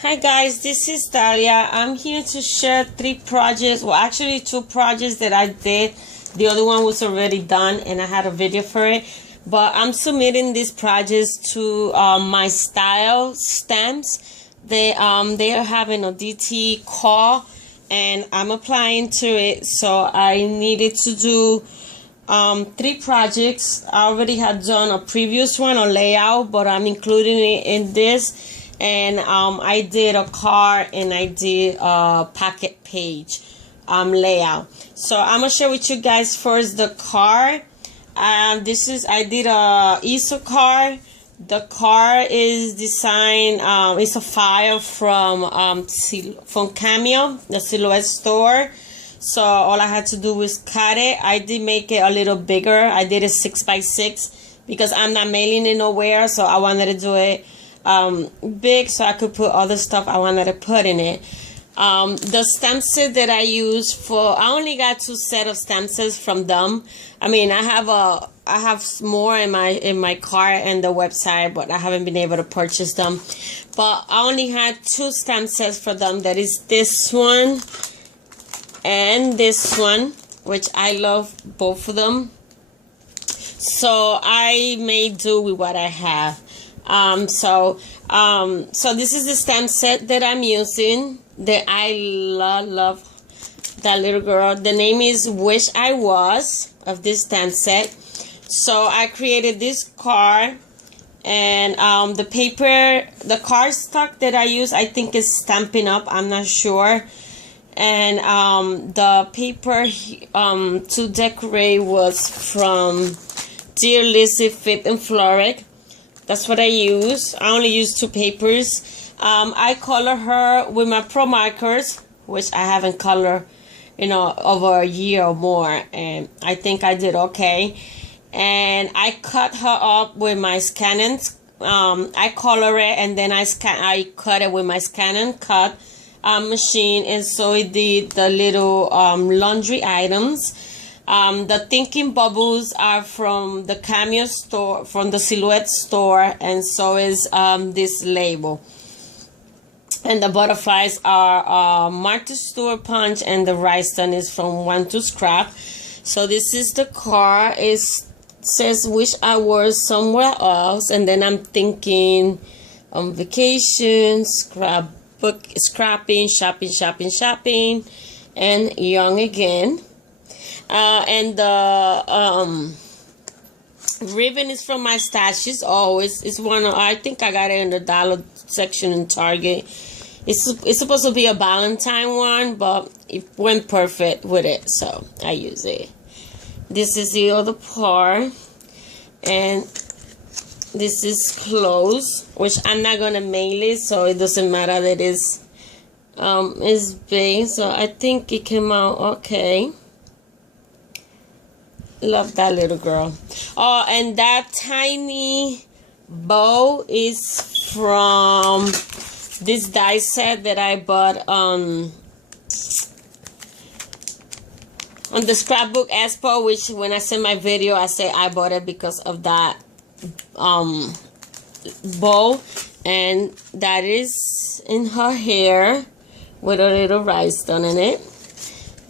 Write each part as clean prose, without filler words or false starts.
Hi guys, this is Dalia. I'm here to share 3 projects, well actually 2 projects that I did. The other one was already done and I had a video for it. But I'm submitting these projects to my style stamps. They are having a DT call and I'm applying to it, so I needed to do 3 projects. I already had done a previous one on layout, but I'm including it in this. And I did a card and I did a packet page layout. So I'm gonna share with you guys first the card. I did a ISO card. The card is designed. It's a file from Cameo, the Silhouette store. So all I had to do was cut it. I did make it a little bigger. I did it 6x6 because I'm not mailing it nowhere. So I wanted to do it big so I could put other stuff I wanted to put in it. The stamp set that I use I only got 2 sets of stamp sets from them. I mean, I have more in my cart and the website, but I haven't been able to purchase them. But I only had 2 stamp sets for them. That is this one and this one, which I love both of them. So I made do with what I have. So this is the stamp set that I'm using, that I love that little girl. The name is Wish I Was of this stamp set. So I created this card, and the cardstock that I use, I think is Stampin' Up, I'm not sure. And the paper to decorate was from Dear Lizzie Fit and Florid. That's what I use. I only use 2 papers. I color her with my Pro markers, which I haven't colored, over a year or more, and I think I did okay. And I cut her up with my Scan. I color it and then I cut it with my Scan and Cut machine, and so it did the little laundry items. The Thinking Bubbles are from the Cameo store, from the Silhouette store, and so is this label. And the butterflies are Martha Stewart Punch, and the rhinestone is from One to Scrap. So this is the card. It says Wish I Were Somewhere Else, and then I'm thinking on vacation, scrapping, shopping, and young again. And the ribbon is from my stash. It's one of, I think I got it in the dollar section in Target. It's supposed to be a Valentine one, but it went perfect with it, so I use it. This is the other part, and this is closed, which I'm not gonna mail it, so it doesn't matter that it's big. So I think it came out okay. Love that little girl. Oh, and that tiny bow is from this die set that I bought on the Scrapbook Expo, which when I send my video, I say I bought it because of that bow. And that is in her hair with a little rhinestone in it.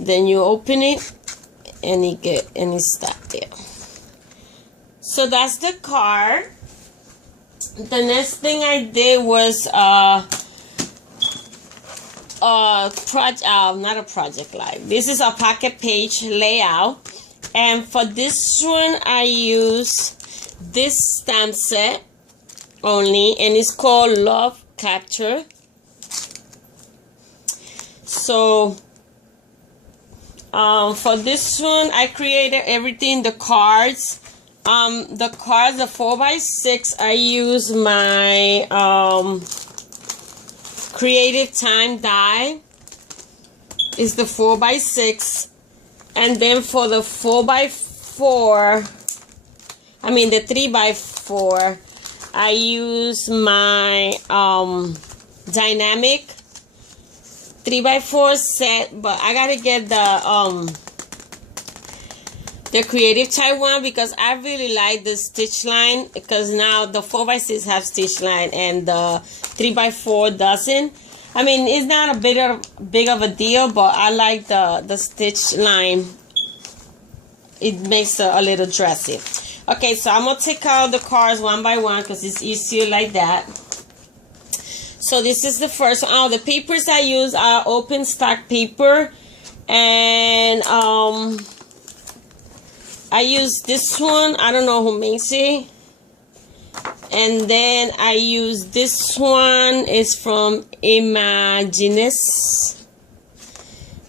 Then you open it, and it's stuck there. So that's the card. The next thing I did was not a project like this is a packet page layout, and for this one I use this stamp set only, and it's called Love Capture. So for this one, I created everything, the cards. The 4x6, I use my Creative Time die. Is the 4x6. And then for the 4x4, the 3x4, I use my Dynamic 3x4 set, but I gotta get the Creative type one, because I really like the stitch line, because now the 4x6 have stitch line and the 3x4 doesn't. I mean, it's not a big of a deal, but I like the stitch line. It makes it a little dressy. Okay, so I'm gonna take out the cards one by one because it's easier like that. So this is the first one. Oh, the papers I use are open stack paper, and I use this one. I don't know who makes it. And then I use this one. It's from Imagines.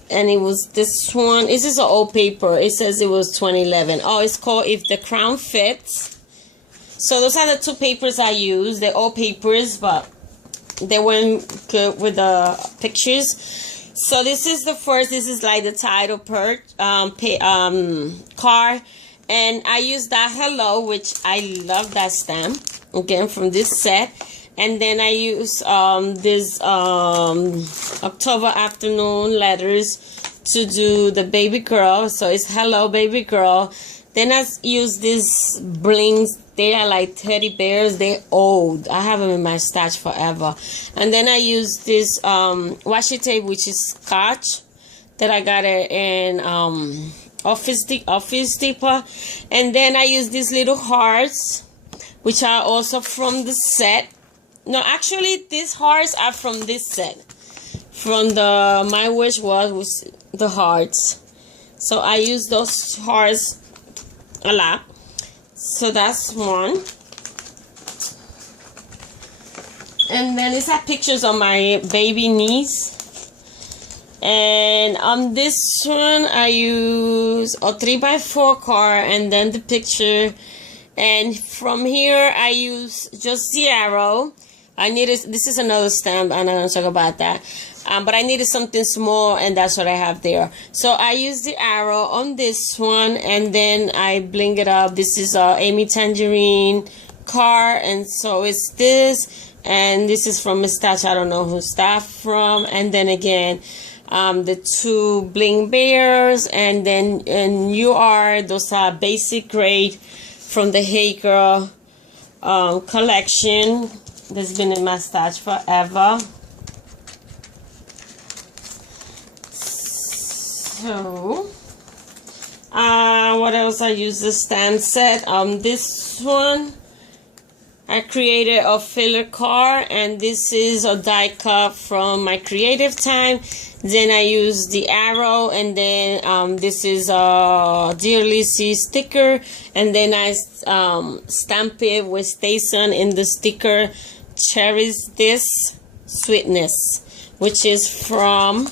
And it was this one. This is an old paper. It says it was 2011. Oh, it's called If the Crown Fits. So those are the two papers I use. They're old papers, but they went good with the pictures. So this is the first. This is like the title card. And I use that hello, which I love that stamp. Again, from this set. And then I use this October afternoon letters to do the baby girl. So it's hello baby girl. Then I use these blings. They are like teddy bears. They're old. I have them in my stash forever. And then I use this washi tape, which is Scotch, that I got it in Office Depot. And then I use these little hearts, which are also from the set. No, actually, these hearts are from this set. From the My Wish was the hearts. So I use those hearts a lot. So that's one. And then these are pictures of my baby niece. And on this one, I use a 3x4 card and then the picture. And from here, I use just the arrow. This is another stamp. I'm not going to talk about that. But I needed something small, and that's what I have there. So I use the arrow on this one, and then I bling it up. This is a Amy Tangerine card, and so it's this. And this is from a stash. I don't know who's that from. And then again, the two bling bears, and then those are basic grade from the Hey Girl collection. That's been in my stash forever. So, what else I use? The stamp set. This one, I created a filler card, and this is a die cut from my creative time. Then I use the arrow, and then this is a Dear Lizzie sticker, and then I stamp it with Station in the sticker. Cherish This Sweetness, which is from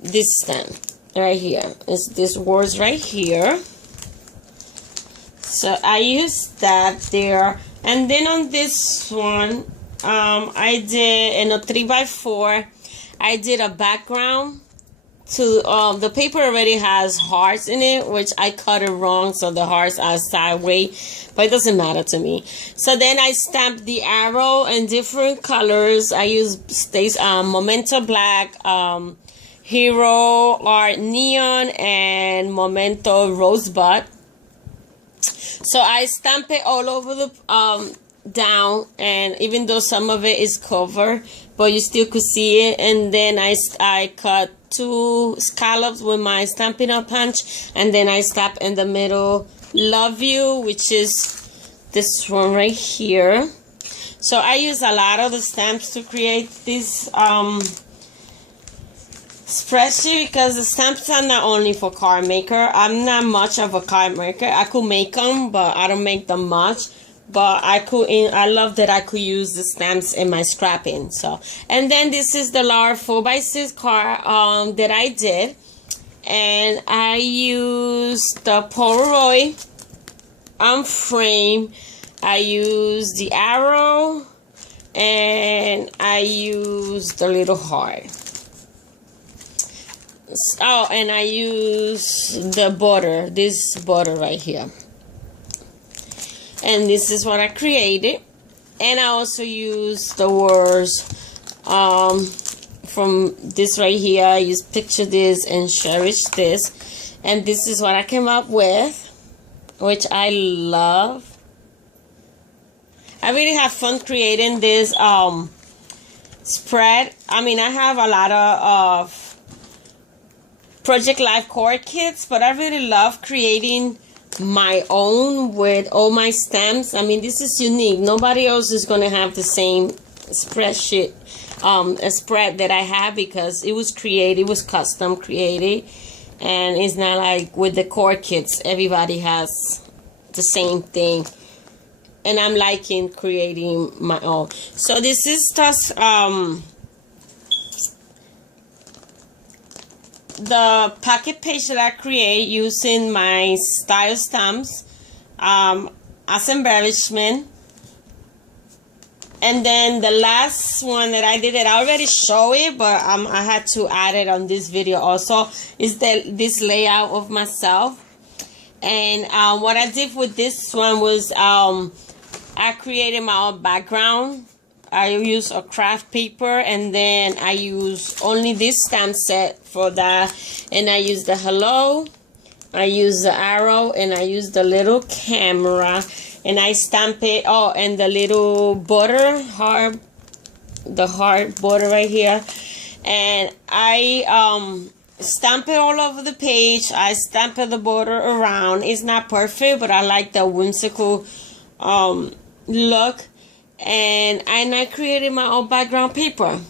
this stamp right here. It's these words right here. So I use that there. And then on this one, I did in a 3x4, I did a background to the paper already has hearts in it, which I cut it wrong, so the hearts are sideways, but it doesn't matter to me. So then I stamped the arrow in different colors. I used Memento Black, Hero Art Neon, and Memento Rosebud. So I stamp it all over the down, and even though some of it is covered, but you still could see it. And then I cut 2 scallops with my Stampin' Up! Punch, and then I stamp in the middle Love You, which is this one right here. So I use a lot of the stamps to create this spreadsheet, because the stamps are not only for card maker. I'm not much of a card maker. I could make them, but I don't make them much. But I love that I could use the stamps in my scrapping. So, and then this is the large 4x6 card that I did, and I used the Polaroid frame. I used the arrow, and I used the little heart. Oh, and I used the border, this border right here. And this is what I created. And I also use the words from this right here. I use Picture This and Cherish This. And this is what I came up with, which I love. I really have fun creating this spread. I mean, I have a lot of Project Life core kits, but I really love creating my own with all my stamps. I mean, this is unique. Nobody else is going to have the same spreadsheet, a spread that I have, because it was created, it was custom created, and it's not like with the core kits, everybody has the same thing. And I'm liking creating my own. So this is just the pocket page that I create using my style stamps as embellishment. And then the last one that I did, that I already show it, but I had to add it on this video also, is this layout of myself. And what I did with this one was I created my own background. I use a craft paper, and then I use only this stamp set for that. And I use the hello, I use the arrow, and I use the little camera, and I stamp it. Oh, and the little border, the heart border right here. And I stamp it all over the page. I stamp the border around. It's not perfect, but I like the whimsical look. And I created my own background paper.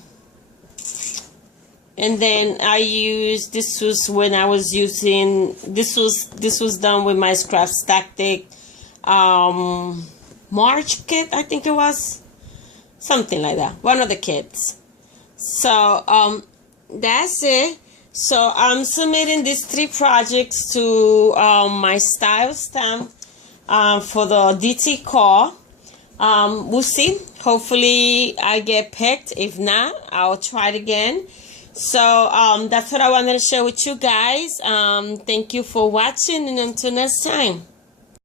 And then I used, this was when I was using, this was done with my Scraptastic March kit, I think it was, something like that, one of the kits. So that's it. So I'm submitting these 3 projects to my style stamp for the DT call. We'll see. Hopefully I get picked. If not, I'll try it again. So that's what I wanted to share with you guys. Thank you for watching, and until next time.